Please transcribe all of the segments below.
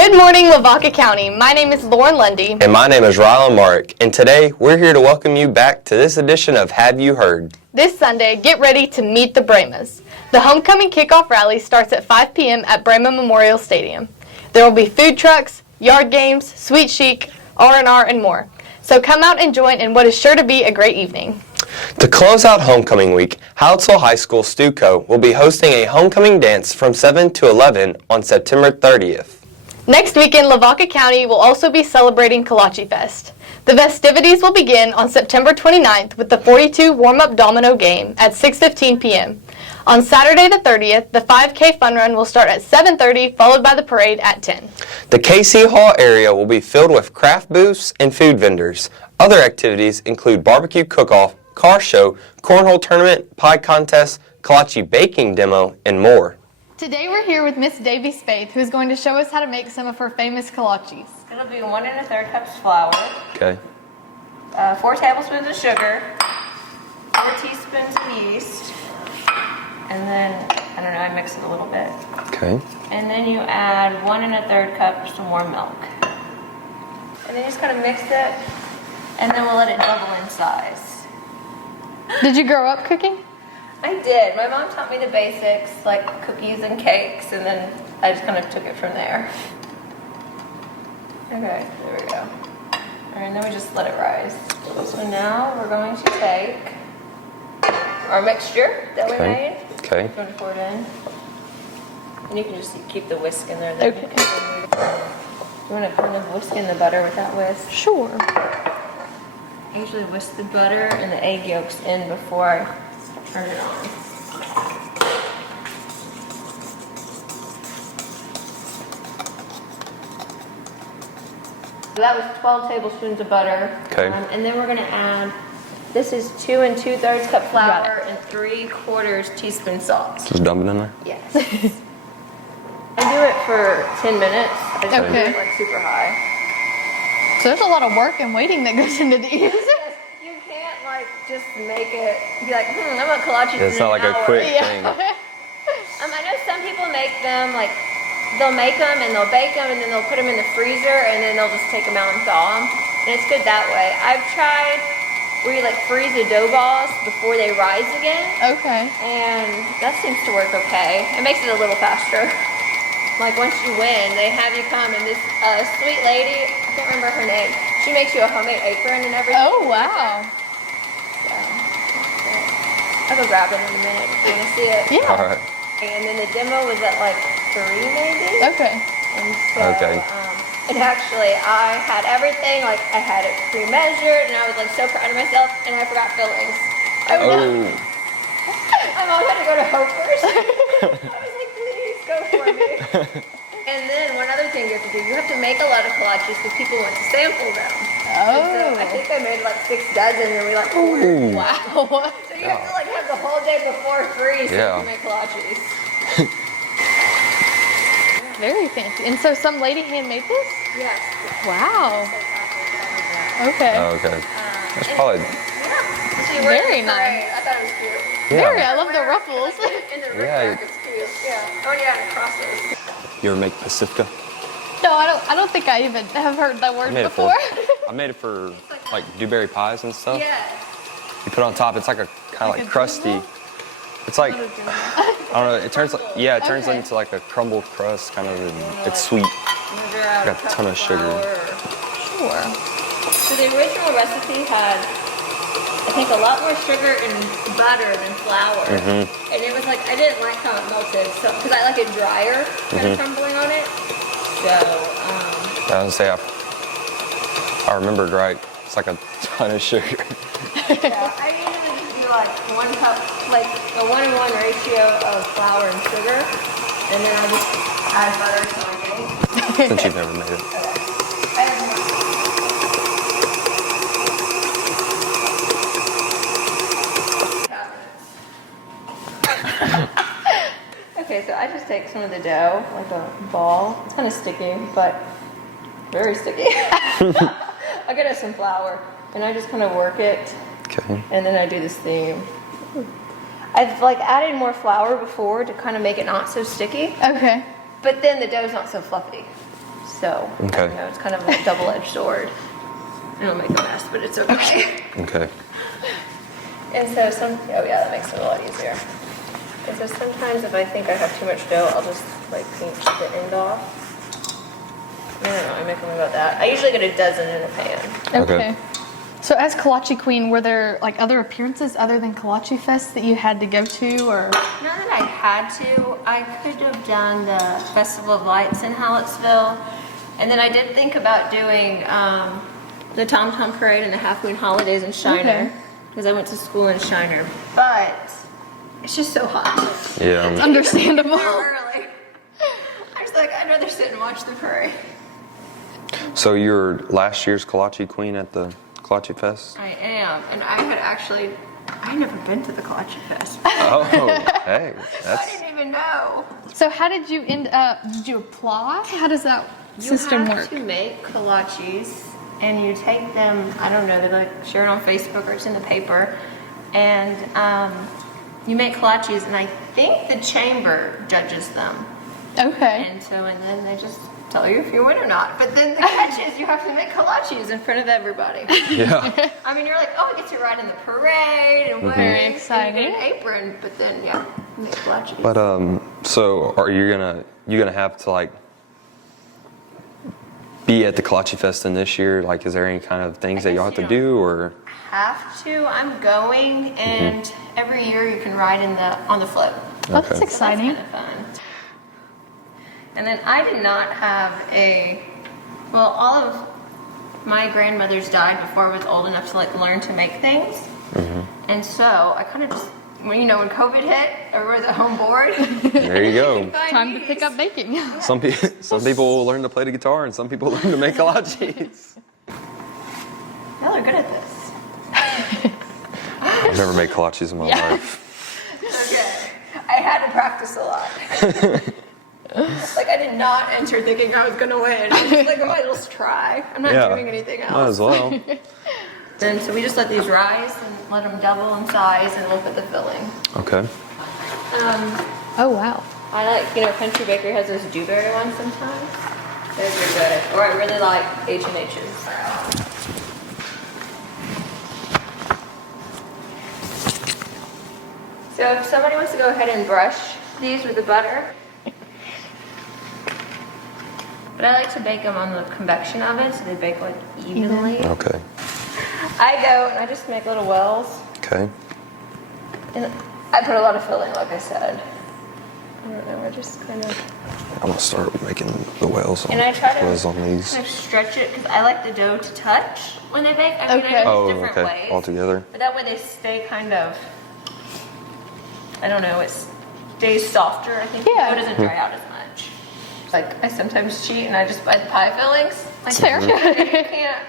Good morning, Lavaca County. My name is Lauren Lundy. And my name is Rylan Mark. And today, we're here to welcome you back to this edition of Have You Heard? This Sunday, get ready to meet the Brahmas. The homecoming kickoff rally starts at 5 p.m. at Brahma Memorial Stadium. There will be food trucks, yard games, sweet chic, R&R, and more. So come out and join in what is sure to be a great evening. To close out homecoming week, Hallettsville High School Stuco will be hosting a homecoming dance from 7 to 11 on September 30th. Next weekend, Lavaca County will also be celebrating Kolache Fest. The festivities will begin on September 29th with the 42 warm-up domino game at 6:15 p.m. On Saturday the 30th, the 5K fun run will start at 7:30, followed by the parade at 10. The KC Hall area will be filled with craft booths and food vendors. Other activities include barbecue cook-off, car show, cornhole tournament, pie contest, kolache baking demo, and more. Today we're here with Miss Davy Spaeth, who's going to show us how to make some of her famous kolaches. It'll be 1 1/3 cups flour, Okay. 4 tablespoons of sugar, 4 teaspoons of yeast, and then, I don't know, I mix it a little bit. Okay. And then you add 1 1/3 cups of warm milk. And then you just kind of mix it, and then we'll let it double in size. Did you grow up cooking? I did. My mom taught me the basics, like cookies and cakes, and then I just kind of took it from there. Okay, there we go. All right, and then we just let it rise. So now we're going to take our mixture that we made. Okay. We're going to pour it in. And you can just keep the whisk in there. Then Okay. You want to kind of whisk in the butter with that whisk? Sure. I usually whisk the butter and the egg yolks in before I turn it on. So that was 12 tablespoons of butter. Okay. And then we're going to add, this is 2 2/3 cup flour and 3/4 teaspoon salt. Just dump it in there? Yes. I do it for 10 minutes. I just don't do Okay. it like super high. So there's a lot of work and waiting that goes into these. You can't like just make it, be like, I want kolaches in It's not like an a hour. quick Yeah. thing. I know some people make them like, they'll make them and they'll bake them and then they'll put them in the freezer and then they'll just take them out and thaw them. And it's good that way. I've tried where you like freeze the dough balls before they rise again. Okay. And that seems to work okay. It makes it a little faster. Like once you win, they have you come and this sweet lady, I can't remember her name, she makes you a homemade apron and everything. Oh, wow. So, I'll go grab it in a minute if you want to see it. Yeah. All right. And then the demo was at like 3 maybe. Okay. And so, Okay. and actually I had everything, like I had it pre-measured and I was like so proud of myself and I forgot fillings. I was Oh. My mom had to go to Hoper's. I was like, please go for me. And then one other thing you have to do, you have to make a lot of kolaches because people want to sample them. And so I think I made like 6 dozen and we like Ooh. Wow. so you have to like have the whole day before free so you Yeah. can make kolaches. Very fancy. And so some lady handmade this? Yes. Wow. Okay. Oh, okay. That's probably. She worked Very the nice. parade. I thought it was cute. Very. I love the ruffles. And the Yeah. rickrack is cute. Yeah. Oh yeah, and crosses. You ever make Pacifica? No, I don't think I even have heard that word before. I made it for like dewberry pies and stuff. Yes. You put it on top. It's like a kind of Like like a crusty. dough? It's like I don't know. It turns like it turns Okay. into like a crumbled crust kind of. And it's sweet. Measure out Got a cup ton of sugar. flour. Sure. So the original recipe had, I think, a lot more sugar and butter than flour. Mm-hmm. And it was like, I didn't like how it melted, so because I like it drier, kind Mm-hmm. of crumbling on it. So, I was gonna say I remembered right. It's like a ton of sugar. yeah, I usually just do like 1 cup, like a 1-to-1 ratio of flour and sugar. And then I just add butter to my thing. Since you've never made it. I have Okay, so I just take some of the dough, like a ball. It's kind of sticky, but very sticky. I get us some flour, and I just kind of work it, Okay. and then I do this thing. I've like added more flour before to kind of make it not so sticky, Okay. but then the dough's not so fluffy. So, Okay. you know, it's kind of a double-edged sword. It'll make a mess, but it's okay. Okay. And so oh yeah, that makes it a lot easier. And so sometimes if I think I have too much dough, I'll just like pinch the end off. I don't know, I make them about that. I usually get a dozen in a pan. Okay. So as Kolache Queen, were there like other appearances other than Kolache Fest that you had to go to, or? Not that I had to. I could have done the Festival of Lights in Hallettsville. And then I did think about doing the Tom Tom Parade and the Half Moon Holidays in Shiner. Because I went to school in Shiner. But it's just so hot. Yeah. Understandable. Early. I was like, I'd rather sit and watch the parade. So you're last year's Kolache Queen at the Kolache Fest? I am. And I'd never been to the Kolache Fest. Oh, hey. I That's didn't even know. So how did you end up? Did you apply? How does that system You have work? to make kolaches, and you take them. I don't know. They like share it on Facebook or it's in the paper, and you make kolaches. And I think the chamber judges them, Okay. and then they just tell you if you win or not. But then the catch is you have to make kolaches in front of everybody. yeah. I mean, you're like, oh, I get to ride in the parade and wear Very and exciting. you get an apron, but then yeah, you make kolaches. But so are you gonna have to like be at the Kolache Fest in this year? Like, is there any kind of things that y'all have to do, or? Have to. I'm going, and every year you can ride on the float. Oh, that's Okay. exciting. That's kind of fun. And then I did not have all of my grandmothers died before I was old enough to like learn to make things. And so I kind of just, when COVID hit, everyone was at home bored. There you go. Time to pick up baking. Some people learn to play the guitar, and some people learn to make kolaches. Y'all are good at this. I've never made kolaches in my Yeah. life. Okay. I had to practice a lot. Like, I did not enter thinking I was going to win. I was just like, I might just try. I'm not Yeah. doing anything else. Might as well. Then, so we just let these rise and let them double in size, and we'll put the filling. Okay. Oh wow. I like, Country Bakery has those dewberry ones sometimes. Those are good. Or I really like H&H's. So if somebody wants to go ahead and brush these with the butter. But I like to bake them on the convection oven so they bake like evenly. Okay. I go and I just make little wells. Okay. And I put a lot of filling, like I said. I don't know, I just kind of... I'm gonna start making the wells on, And I try to wells on these. kind of stretch it because I like the dough to touch when they bake. I mean, Okay. I know Oh, there's different okay. ways. All together. But that way they stay kind of, I don't know, it stays softer. I think Yeah. the dough doesn't dry out as much. Like, I sometimes cheat and I just buy the pie fillings. Like, That's fair. you can't.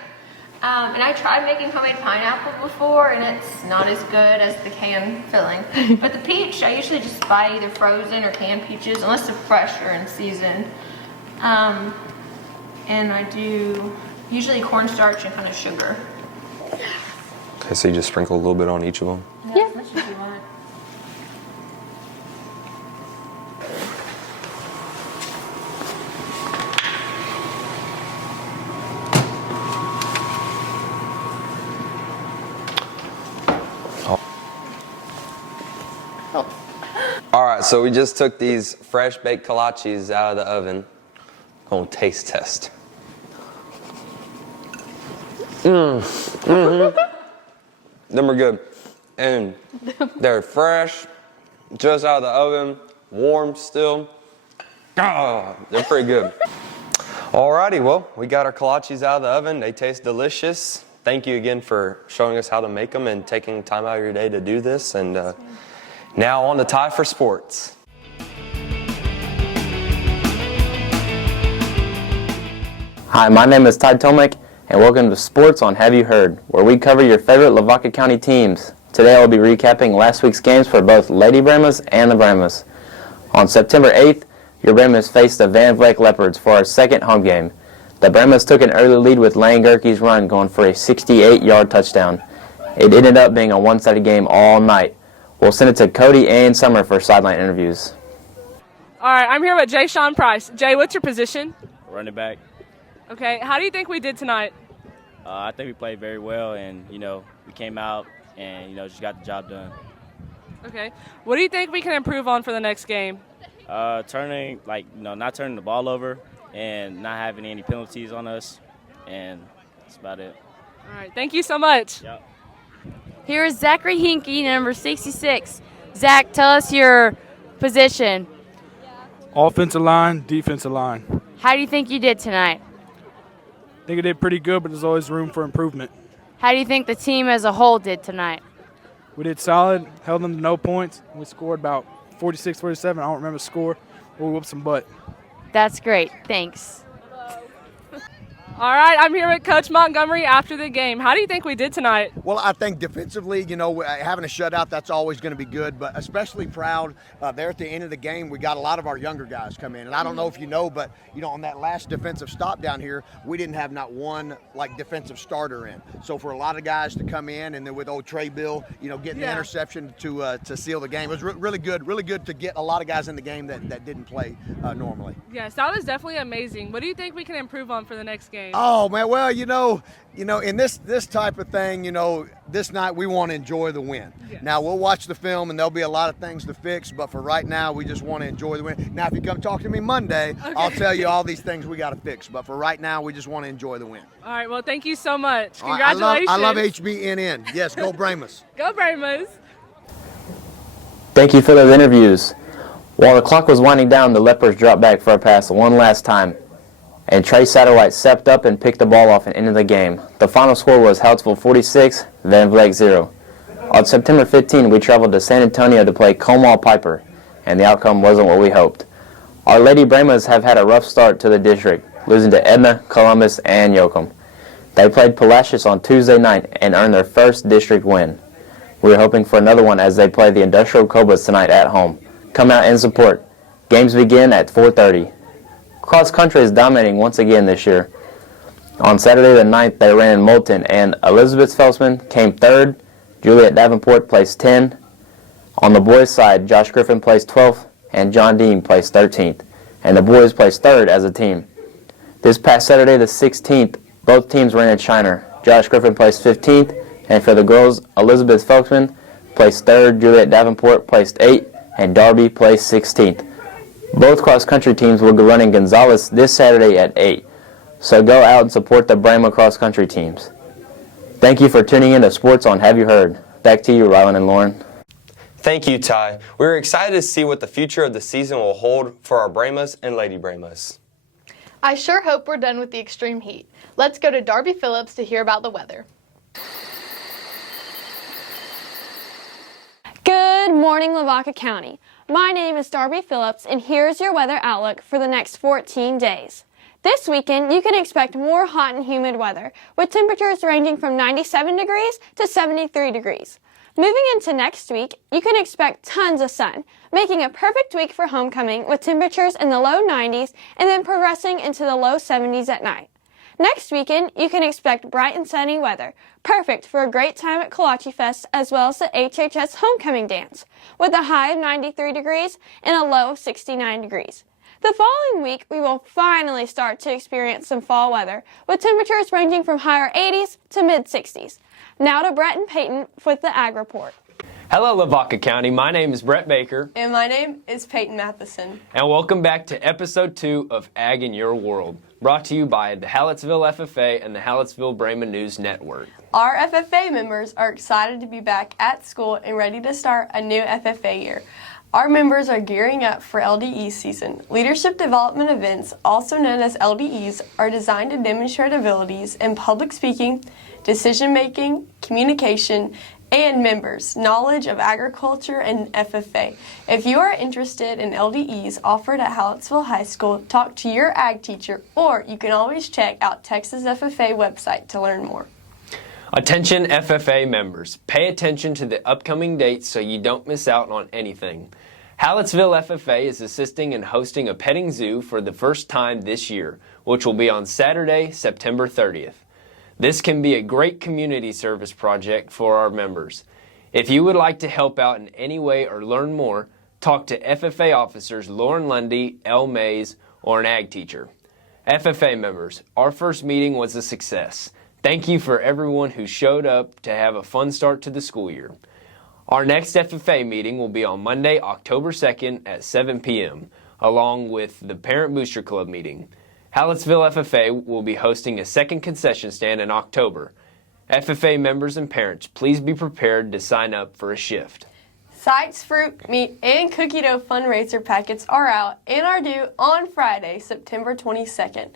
And I tried making homemade pineapple before, and it's not as good as the canned filling. But the peach, I usually just buy either frozen or canned peaches, unless they're fresh or in season. And I do usually cornstarch and kind of sugar. Okay, so you just sprinkle a little bit on each of them. Yeah. As much as you want. All right, so we just took these fresh baked kolaches out of the oven. Gonna taste test. Them are good, and they're fresh, just out of the oven, warm still. Ah, they're pretty good. Alrighty, well, we got our kolaches out of the oven. They taste delicious. Thank you again for showing us how to make them and taking time out of your day to do this. And now on to Tie for Sports. Hi, my name is Ty Tomek, and welcome to Sports on Have You Heard, where we cover your favorite Lavaca County teams. Today I will be recapping last week's games for both Lady Brahmas and the Brahmas. On September 8th, your Brahmas faced the Van Vleck Leopards for our second home game. The Brahmas took an early lead with Lane Gerke's run going for a 68-yard touchdown. It ended up being a one-sided game all night. We'll send it to Cody and Summer for sideline interviews. All right, I'm here with Jay Sean Price. Jay, what's your position? Running back. Okay, how do you think we did tonight? I think we played very well, and we came out and just got the job done. Okay, what do you think we can improve on for the next game? Not turning the ball over and not having any penalties on us, and that's about it. All right, thank you so much. Yep. Here is Zachary Hinkie, number 66. Zach, tell us your position. Offensive line, defensive line. How do you think you did tonight? I think I did pretty good, but there's always room for improvement. How do you think the team as a whole did tonight? We did solid, held them to no points. We scored about 46, 47. I don't remember the score. We whooped some butt. That's great. Thanks. All right, I'm here with Coach Montgomery after the game. How do you think we did tonight? Well, I think defensively, having a shutout, that's always going to be good, but especially proud there at the end of the game, we got a lot of our younger guys come in. And I don't know if you know, but, on that last defensive stop down here, we didn't have not one, defensive starter in. So for a lot of guys to come in, and then with old Trey Bill, getting the interception to seal the game, it was really good to get a lot of guys in the game that didn't play normally. Yes, that was definitely amazing. What do you think we can improve on for the next game? Oh man, well, in this type of thing, this night we want to enjoy the win. Yes. Now we'll watch the film and there'll be a lot of things to fix, but for right now we just want to enjoy the win. Now if you come talk to me Monday, Okay. I'll tell you all these things we got to fix, but for right now we just want to enjoy the win. All right, well, thank you so much. All right, Congratulations. I love HBNN. Yes, go Brahmas. Go Brahmas. Thank you for those interviews. While the clock was winding down, the Leopards dropped back for a pass one last time, and Trey Satterwhite stepped up and picked the ball off and ended the game. The final score was Hallettsville 46, Van Vleck 0. On September 15, we traveled to San Antonio to play Comal Piper, and the outcome wasn't what we hoped. Our Lady Brahmas have had a rough start to the district, losing to Edna, Columbus, and Yoakum. They played Palacios on Tuesday night and earned their first district win. We are hoping for another one as they play the Industrial Cobras tonight at home. Come out and support. Games begin at 4:30. Cross country is dominating once again this year. On Saturday the 9th, they ran in Moulton, and Elizabeth Felsman came third. Juliet Davenport placed 10. On the boys' side, Josh Griffin placed 12th, and John Dean placed 13th, and the boys placed third as a team. This past Saturday the 16th, both teams ran in Shiner. Josh Griffin placed 15th, and for the girls, Elizabeth Felsman placed third, Juliet Davenport placed 8th, and Darby placed 16th. Both cross-country teams will be running Gonzales this Saturday at 8, so go out and support the Brahma cross-country teams. Thank you for tuning in to Sports on Have You Heard. Back to you, Rylan and Lauren. Thank you, Ty. We're excited to see what the future of the season will hold for our Brahmas and Lady Brahmas. I sure hope we're done with the extreme heat. Let's go to Darby Phillips to hear about the weather. Good morning, Lavaca County. My name is Darby Phillips, and here's your weather outlook for the next 14 days. This weekend, you can expect more hot and humid weather, with temperatures ranging from 97 degrees to 73 degrees. Moving into next week, you can expect tons of sun, making a perfect week for homecoming with temperatures in the low 90s and then progressing into the low 70s at night. Next weekend, you can expect bright and sunny weather, perfect for a great time at Kolache Fest as well as the HHS Homecoming Dance, with a high of 93 degrees and a low of 69 degrees. The following week, we will finally start to experience some fall weather, with temperatures ranging from higher 80s to mid-60s. Now to Brett and Peyton with the Ag Report. Hello, Lavaca County. My name is Brett Baker. And my name is Peyton Matheson. And welcome back to Episode 2 of Ag in Your World, brought to you by the Hallettsville FFA and the Hallettsville Brahma News Network. Our FFA members are excited to be back at school and ready to start a new FFA year. Our members are gearing up for LDE season. Leadership development events, also known as LDEs, are designed to demonstrate abilities in public speaking, decision-making, communication, and members' knowledge of agriculture and FFA. If you are interested in LDEs offered at Hallettsville High School, talk to your ag teacher, or you can always check out Texas FFA website to learn more. Attention FFA members, pay attention to the upcoming dates so you don't miss out on anything. Hallettsville FFA is assisting in hosting a petting zoo for the first time this year, which will be on Saturday, September 30th. This can be a great community service project for our members. If you would like to help out in any way or learn more, talk to FFA officers Lauren Lundy, Elle Mays, or an ag teacher. FFA members, our first meeting was a success. Thank you for everyone who showed up to have a fun start to the school year. Our next FFA meeting will be on Monday, October 2nd at 7 p.m., along with the Parent Booster Club meeting. Hallettsville FFA will be hosting a second concession stand in October. FFA members and parents, please be prepared to sign up for a shift. Sykes Fruit, Meat, and Cookie Dough fundraiser packets are out and are due on Friday, September 22nd.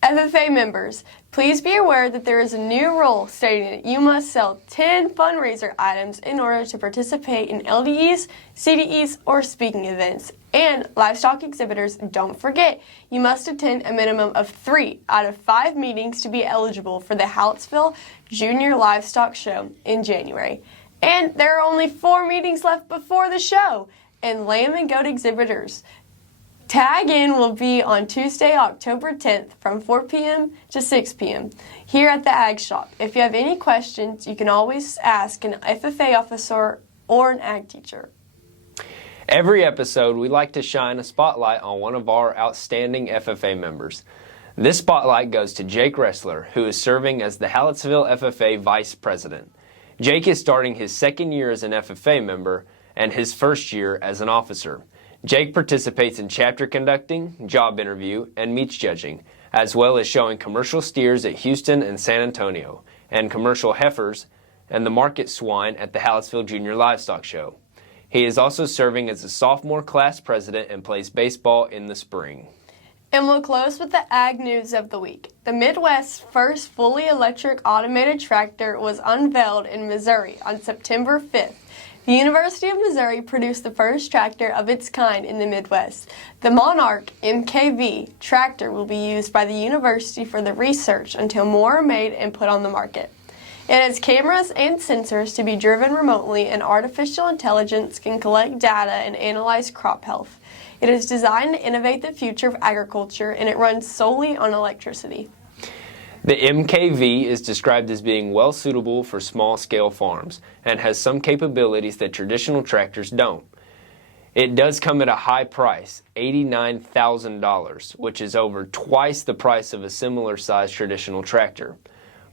FFA members, please be aware that there is a new rule stating that you must sell 10 fundraiser items in order to participate in LDEs, CDEs, or speaking events. And livestock exhibitors, don't forget, you must attend a minimum of 3 out of 5 meetings to be eligible for the Hallettsville Junior Livestock Show in January. And there are only 4 meetings left before the show. And lamb and goat exhibitors, tag in will be on Tuesday, October 10th from 4 p.m. to 6 p.m. here at the Ag Shop. If you have any questions, you can always ask an FFA officer or an ag teacher. Every episode, we like to shine a spotlight on one of our outstanding FFA members. This spotlight goes to Jake Ressler, who is serving as the Hallettsville FFA Vice President. Jake is starting his second year as an FFA member and his first year as an officer. Jake participates in chapter conducting, job interview, and meats judging, as well as showing commercial steers at Houston and San Antonio, and commercial heifers and the market swine at the Hallettsville Junior Livestock Show. He is also serving as a sophomore class president and plays baseball in the spring. And we'll close with the ag news of the week. The Midwest's first fully electric automated tractor was unveiled in Missouri on September 5th. The University of Missouri produced the first tractor of its kind in the Midwest. The Monarch MKV tractor will be used by the university for the research until more are made and put on the market. It has cameras and sensors to be driven remotely, and artificial intelligence can collect data and analyze crop health. It is designed to innovate the future of agriculture, and it runs solely on electricity. The MKV is described as being well suitable for small-scale farms and has some capabilities that traditional tractors don't. It does come at a high price, $89,000, which is over twice the price of a similar-sized traditional tractor.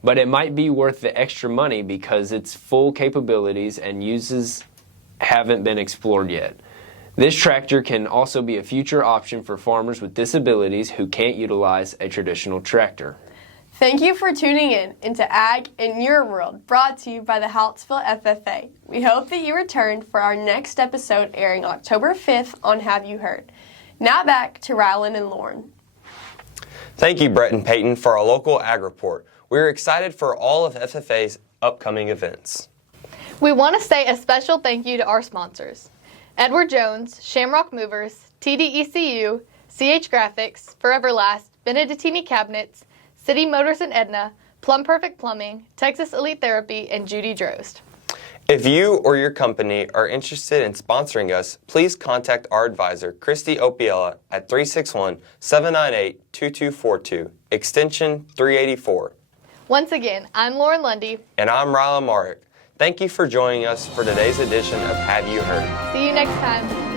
But it might be worth the extra money because its full capabilities and uses haven't been explored yet. This tractor can also be a future option for farmers with disabilities who can't utilize a traditional tractor. Thank you for tuning in into Ag in Your World, brought to you by the Hallettsville FFA. We hope that you return for our next episode airing October 5th on Have You Heard. Now back to Rylan and Lauren. Thank you, Brett and Peyton, for our local Ag Report. We're excited for all of FFA's upcoming events. We want to say a special thank you to our sponsors: Edward Jones, Shamrock Movers, TDECU, CH Graphics, Forever Last, Benedettini Cabinets, City Motors and Edna, Plum Perfect Plumbing, Texas Elite Therapy, and Judy Drost. If you or your company are interested in sponsoring us, please contact our advisor, Christy Opiella, at 361-798-2242, extension 384. Once again, I'm Lauren Lundy. And I'm Ryla Marek. Thank you for joining us for today's edition of Have You Heard? See you next time.